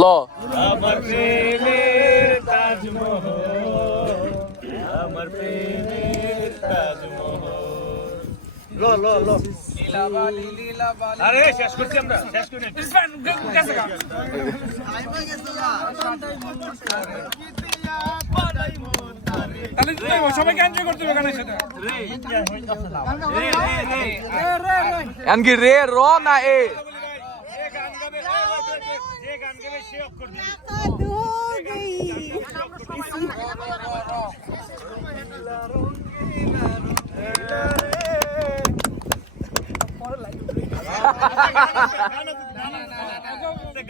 ল আমার প্রেমের তাজমহল, আমার প্রেমের তাজমহল। লো লো লো আরে শেষ করছি আমরা, শেষ করে সবাইকে এনজয় করতে হবে গানের সাথে। এনকি রে র না এ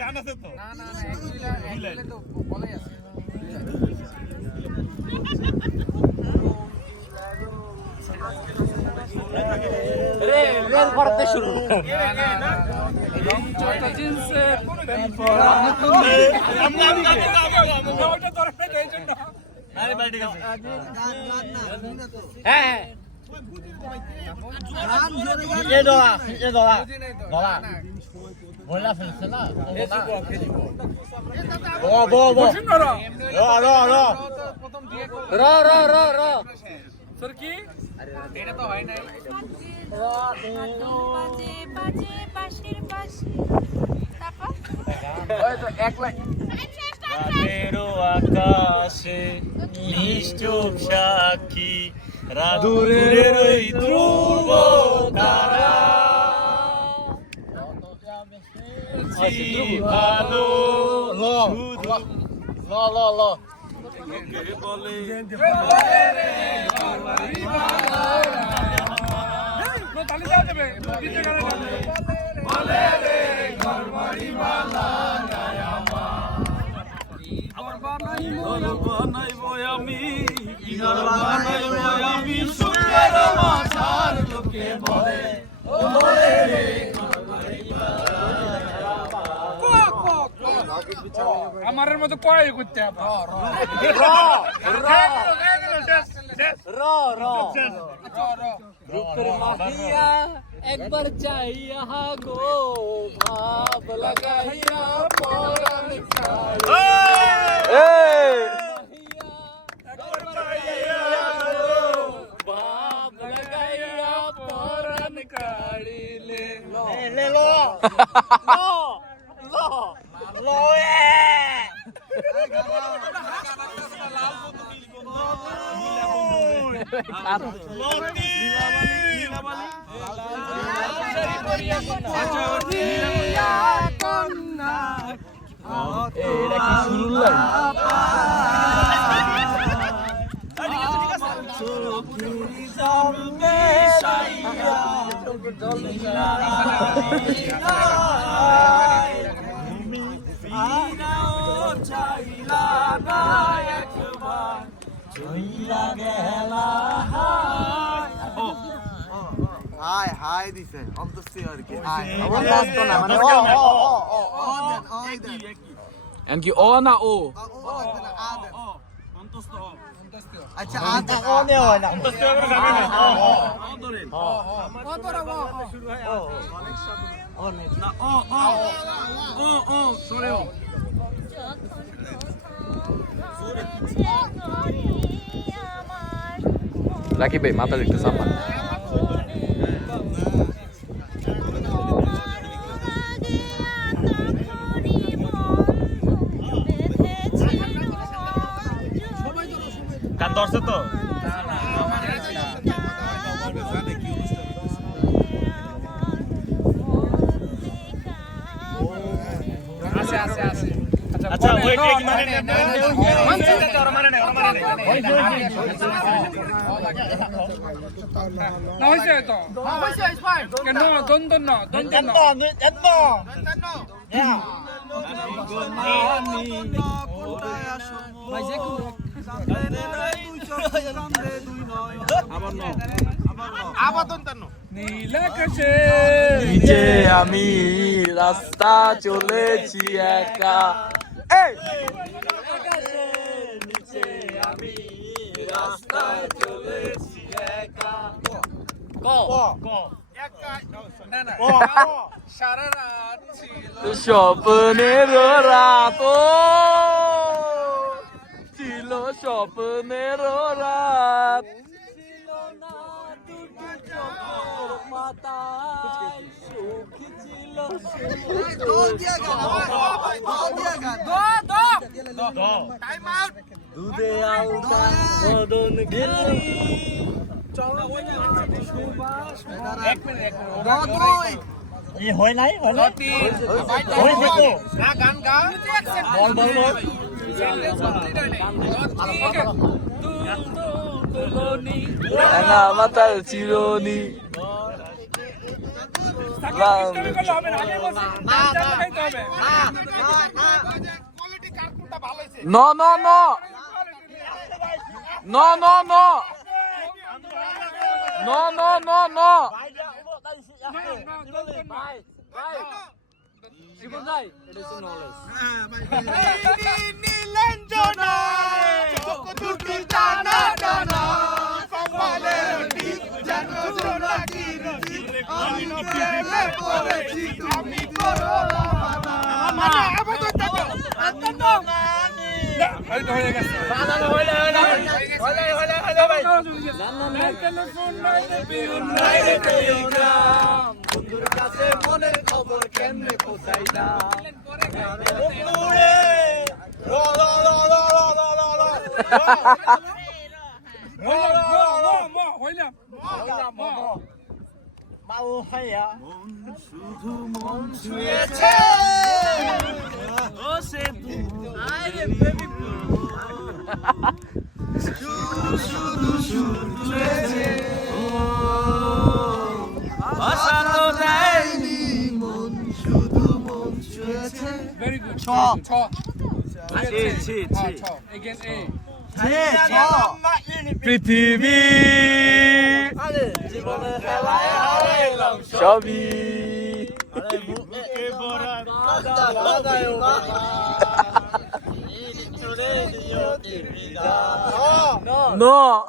গান আছে তো রে রে করতে শুরু হ্যাঁ এ দোয়া দোয়া বলা ফেলছে না ও বো বো র র র র তোর কি এটা তো হয় নাই। বাজে বাজে বাঁশির বাঁশি তারপর ওই তো এক লাইন রাতেরও আকাশে নিশ্চুপ সাক্ষী দূরের ওই ধ্রুব তারা ভালো ল ল ল তালি দেওয়া যাবে গীতে গানে যাবে। আমারের মতো কয় করতে হবে। র র রূপের মাহিয়া একবার চাইয়া গো ভাব লাগাইয়া পরাণ ভাব লাগাইয়া পরাণ কাড়িলে হাই হাই দিছে অন্তস্তি আর কি হাই আমার লাস্ট না মানে ও এনকি ও না ও আচ্ছা আদা ও নে হয় না অন্তস্ত করে যাবে না রাখি ভাই মাথার একটু সামান গান ধরছে তো আচ্ছা ওয়েট কি মানে না হইছে তো কেন দন্দন না দন্দন না আবার দন্তন নীলাকাশে নিচে আমি রাস্তা চলেছি একা এই নিচে আমি রাস্তা চলেছি একা সারা রাত ছিল স্বপ্নের রাত ছিল স্বপ্নের রাত দোল দিয়া গান দোল দিয়া গান টাইম আউট দুধে আলতা মদন গেলি দুই ই হয় নাই গান গান বল বল বল রাঙা মাতার চিরনি No, no, no. No, no, no. No, no, no, no. Nilanjana চোখ দুটি টানা টানা কপালের টিপ যেন জোনাকির জিপ আমি প্রেমে পড়েছি তুমি করো না হয়ে গেছে বন্ধুর কাছে মনের খবর কেমনে পৌঁছাই না শুধু মন ছুঁয়েছে শুধু ছুঁয়েছে মন শুধু মন ছুঁয়েছে ভেরি গুড ছ। ছ এগেন এ পৃথিবী সবই No.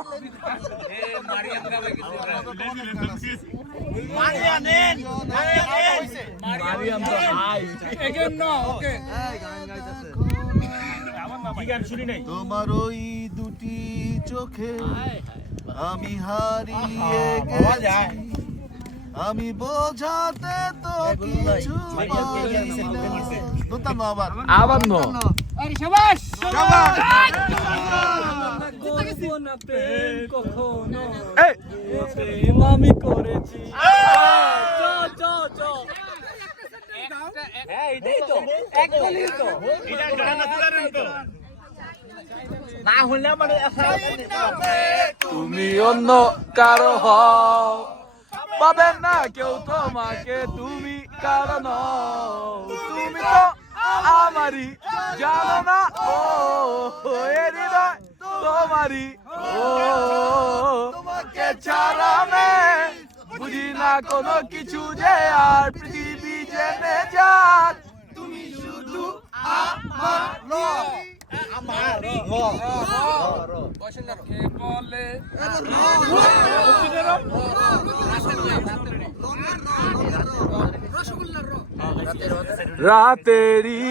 এগেন নো ওকে কি গান শুনি নাই তোমার ওই দুটি চোখে আমি হারিয়ে গেছি আমি বোঝাতে তো কিছু নতুন আবার আবার no. আরে শাবাশ এই আমি করেছি এটাই তো একদমই তো এটা গানা তুলারেন তো না হলে মানে তুমি অন্য কারো হও পাবেন না কেউ তোমাকে তুমি কারণ তুমি তো আমারই জানো না ও এ হৃদয় তোমারই ও তোমাকে ছাড়া আমি বুঝি না কোনো কিছু যে আর পৃথিবী জেনে যাক তুমি শুধু কে বলে রাতেরি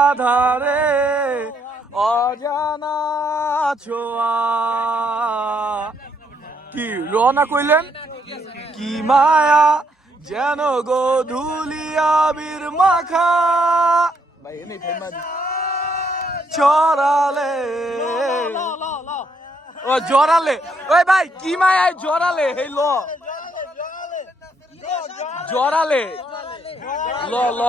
আধারে অজানা ছোঁয়া কি রওনা কইলেন কি মায়া যেন গোধূলি আবির মাখা ভাই এনে ফেমা ছড়ালে ও জড়ালে ওই ভাই কি মায়ায় জড়ালে হেই ল জড়ালে ল ল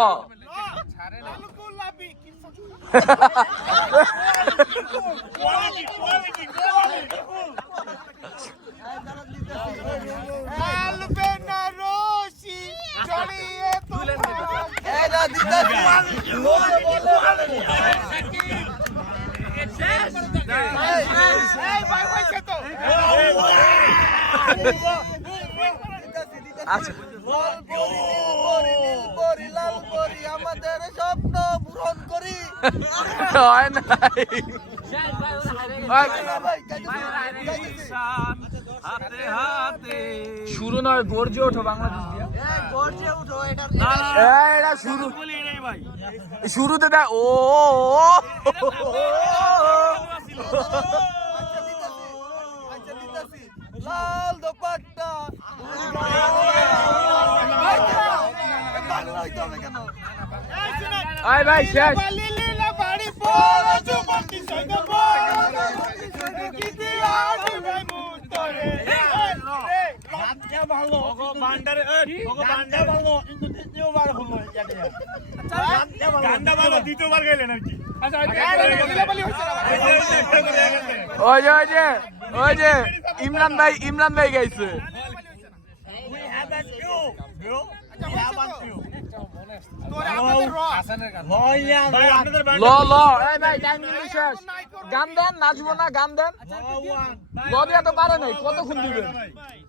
আচ্ছা লাল পরি নীল পরি লাল পরি আমাদের স্বপ্ন পূরণ করি হয় নাই শুরু নয় গর্জে ওঠো বাংলাদেশ দিয়া এটা শুরু শুরুতে দেখ ও লাল দোপাট্টা আয় ভাই শেষ দ্বিতীয়বার গেলেন আর কি ওই যে ইমরান ভাই গাইছে ল এই ভাই টাইম কিন্তু শেষ গান দেন নাচবো না গান দেন ল দিয়া তো পারে নাই কতক্ষণ দিবেন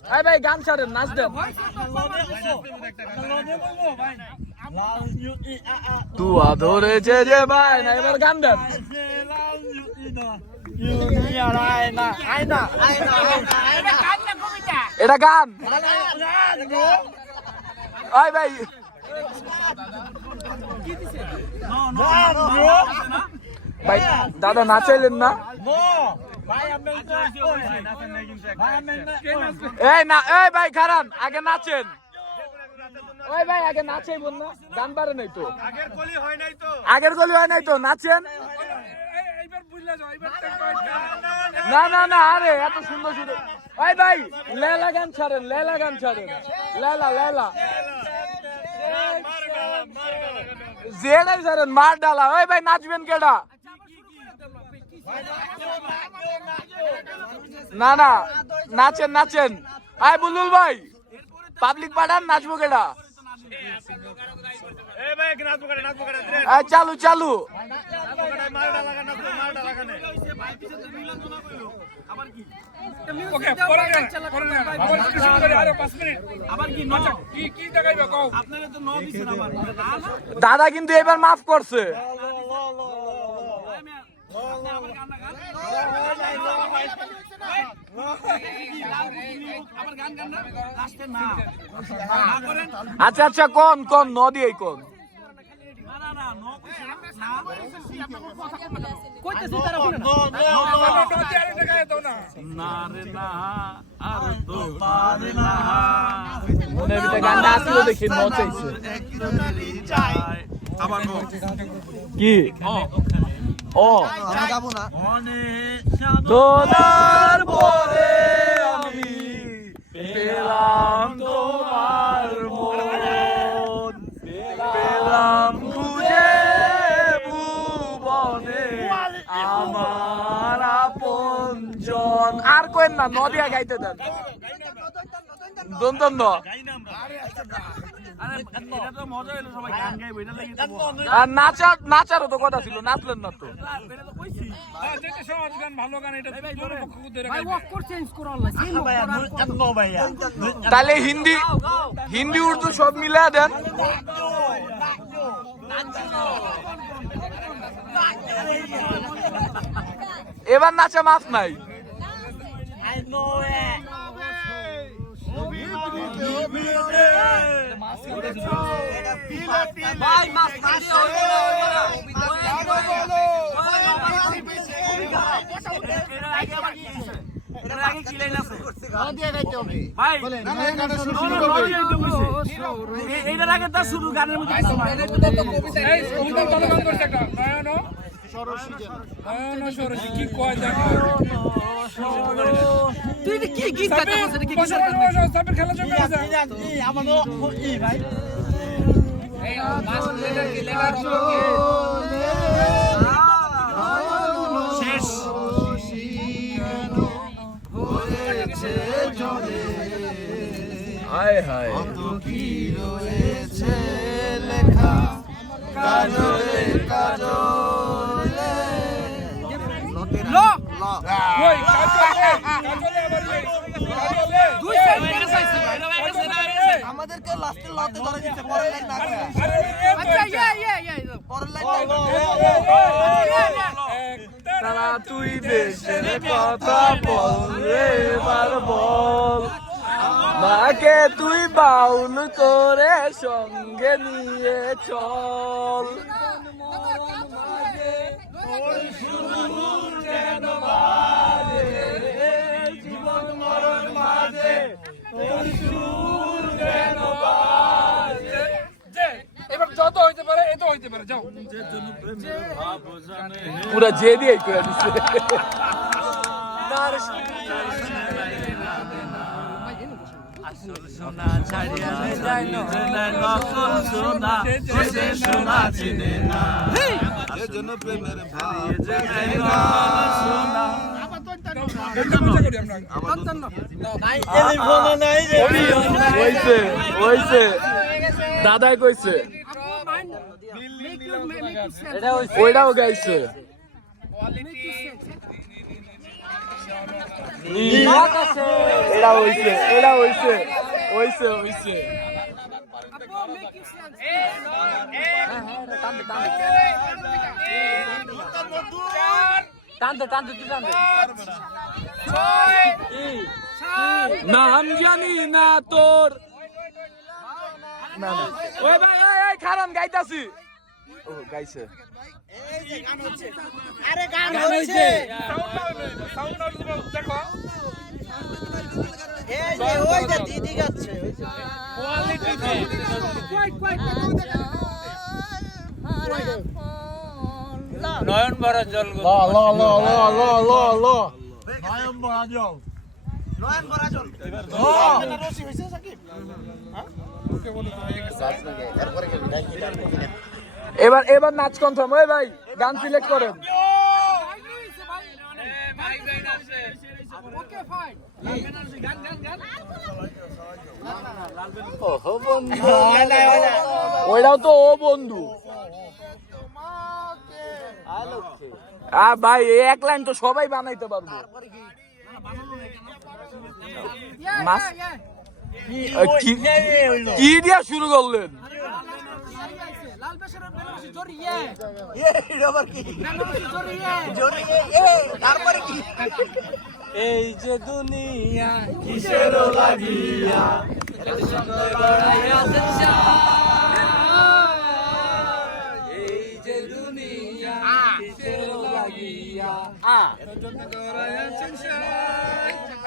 এই ভাই গান ছাড়েন নাচ দেন তুয়া ধরেছে যে ভাই না এবার গান দেন এটা গান ওই ভাই ভাই দাদা নাচাইলেন না এই না এই ভাই খারান আগে নাচেন ওই ভাই আগে নাচাইবন না গান পারে নাই তো আগের কলি হয় নাই তো নাচেন না না না আরে এত সুন্দর সুন্দর ওই ভাই লেলা গান ছাড়েন লেলা জেডাই ছাড়েন মার ডালা ওই ভাই নাচবেন কেডা না না নাচেন আয় বুলবুল ভাই পাবলিক পাঠান নাচবো কেডা চালু দাদা কিন্তু এবার মাফ করছে আচ্ছা কোন নদী এই কোন গানটা আসলো দেখি নচাইছে কি ও যাবো না তোনার পরে আমি পেলাম তোমার মন পেলাম বুঝে ভুবনে আমার আপনজন আর কোয়েন না নদিয়া গাইতে দেন দন্তন আর নাচারও তো কথা ছিল নাচলেন না তো তাহলে হিন্দি উর্দু সব মিলে দেন এবার নাচা মাফ নাই শুরু গানের মধ্যে কি কয় তুই কি গীত খেলা চলবে আমারও ভাই শেষ হায় হায় কি রয়েছে লেখা কাজলে কাজলে আমাদেরকে লাস্টে লতে ধরে দিচ্ছে পরের লাইন না করে আচ্ছা পরের লাইন তারা তুই দেশের কথা বল রে এবার বল মাকে তুই বাউল করে সঙ্গে নিয়ে চল এবার যত হইতে পারে এত হইতে পারে যাও পুরা যে দিয়ে করে দিচ্ছে সোনা ছাড়িয়া যায় না নকল সোনা সে সোনা চিনে না এজন্য প্রেমের ভাব যায় না সোনা ওইছে দাদাই কইছে ওইটাও গাইছে এটা হইছে নাম জানি না তোর ওই ভাই ওই খারাপ গাইতাছি ও গাইছে আরে গান হইছে দেখো এই যে ওই যে দিদি গাচ্ছে নয়ন ভরা জল ল নয়ন ভরা জল রশি হইছে সাকিব এবার নাচ কনফার্ম ওই ভাই গান সিলেক্ট করেন ওইটাও তো ও বন্ধু ভাই এক লাইন তো সবাই বানাইতে পারবো কি দিয়া শুরু করলেন এই যে দুনিয়া কিসের লাগিয়া এই যে দুনিয়া কিসের লাগিয়া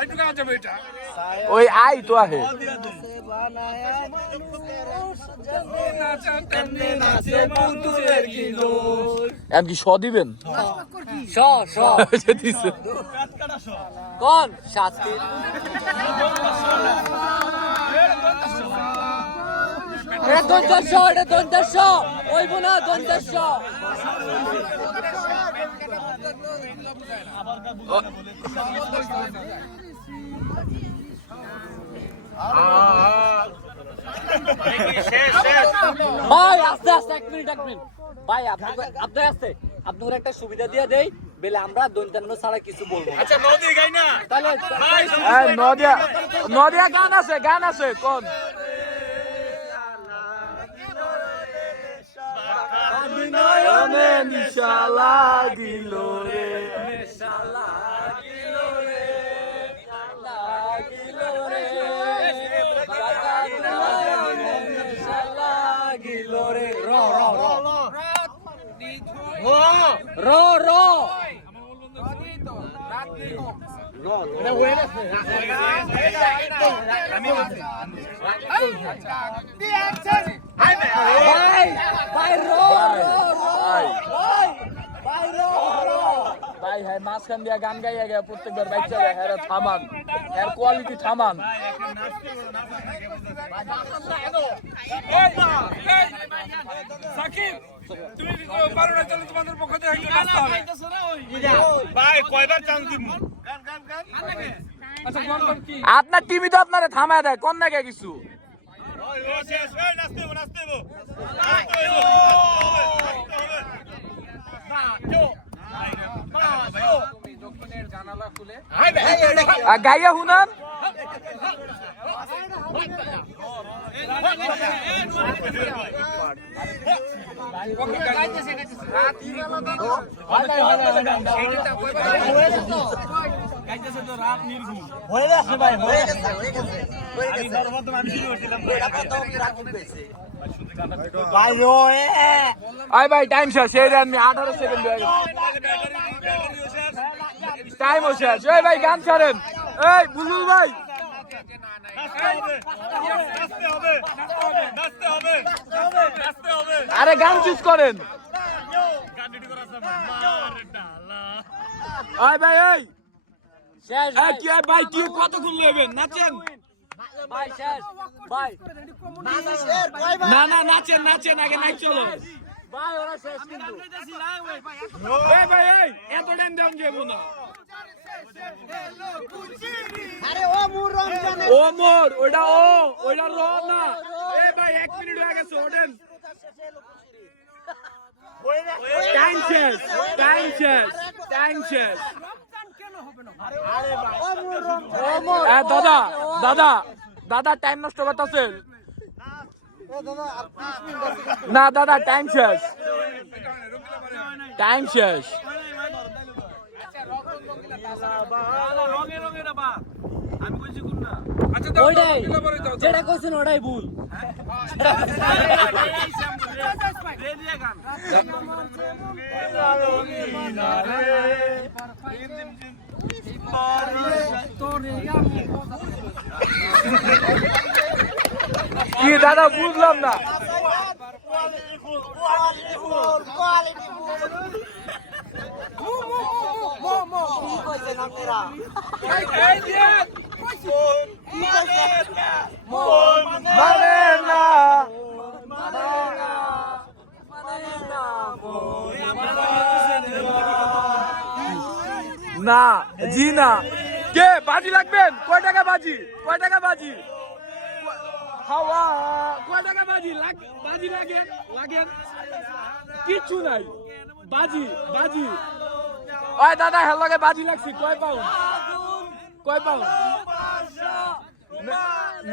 একটু গাওয়া যাবে এটা ওই আই তো আহে এমন কি শ দিবেন দিছে কোন শাস্তি এটা দন্তেশ ওই বোনা দন্তেশ ভাই আস্তে আস্তে এক মিনিট ভাই আপনার আসতে আপনার একটা সুবিধা দিয়ে দেই বেলে আমরা দন্তান্ন ছাড়া কিছু বলবো আচ্ছা নদী গাই না তাহলে নদিয়া গান আছে কোন নিশা লাগিল রে ভাই হ্যাঁ মাঝখান দিয়া গান গাইয়া গে প্রত্যেকবার বাইক চালায় হ্যাঁ থামান হ্যাঁ কোয়ালিটি থামান সাকিব তুমি পারো না চলো তোমাদের পক্ষ থেকে একটু নাচতে হবে ভাই কয়বার চান্স দিব গান আচ্ছা কোন কি আপনার টিভি তো আপনারে থামায় দেয় কোন দেখে কিছু গাইয়া শুনান আয় ভাই টাইম শেষ এই রান 18 সেকেন্ড হয়ে গেছে টাইম শেষ এই ভাই গান ছাড়েন এই বুলবুল ভাই আরে গান চুজ করেন আয় ভাই এই শেষ এই কি ভাই কি কতক্ষণ নেবেন নাচেন ভাই শেষ ভাই না না নাচেন নাচেন আগে নাচ চলো ভাই ওরা শেষ কিন্তু এই ভাই এই এত টাইম দাম যাবো না ও মোর ওটা ও ওটা র না এই ভাই 1 মিনিট হয়ে গেছে ওঠেন টাইম শেষ টাইম শেষ টাইম শেষ দাদা দাদা দাদা টাইম নষ্ট করতেছেন না দাদা টাইম শেষ টাইম শেষ ওইটাই যেটা কইছেন ওটাই ভুল কি দাদা বুঝলাম না মানে না না জি না কে বাজি লাগবেন কয় টাকা বাজি কয় টাকা বাজি হাওয়া কয় টাকা বাজি বাজি লাগেন লাগেন কিচ্ছু নাই বাজি বাজি ওই দাদা হেলকে বাজি লাগছি কয় পাউন্ড কয় পাউন্ড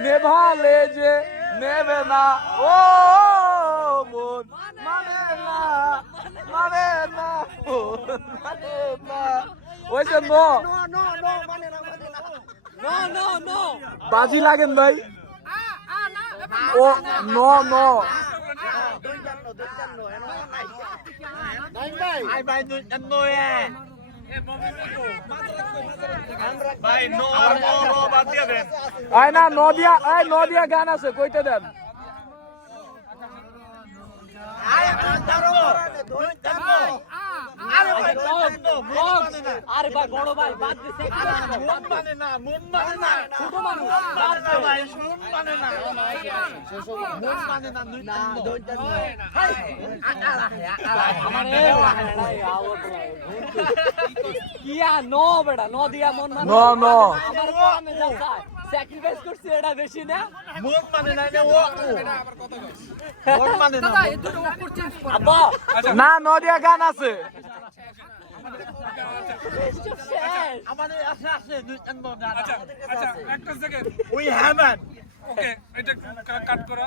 নেভালে যে নেবে না ও মন মানে না মানে না ও মানে না ওই যে নো নো নো নো বাজি লাগেন ভাই ও নো নো ভাই নো নো বাদ দিয়ে দেন আয় না নদিয়া গান আছে কইতে দেন আরে ভাই বড় ভাই বাদ দিছে মন মানে না ছোট মানুষ বাদ দে ভাই শুন মানে না মন মানে না আমার কিয়া নো বেটা নো দিয়া মন মানে নো নো আমার পরামে যাচ্ছে স্যাক্রিফাইস করছে এটা বেশি না মন মানে না ও মন মানে না আব্বা না নদিয়া গান আছে শেষ আমাদের আছে আছে দুই তিন আচ্ছা একটা সেকেন্ড উই হ্যাভেন ওকে এটা কাট করো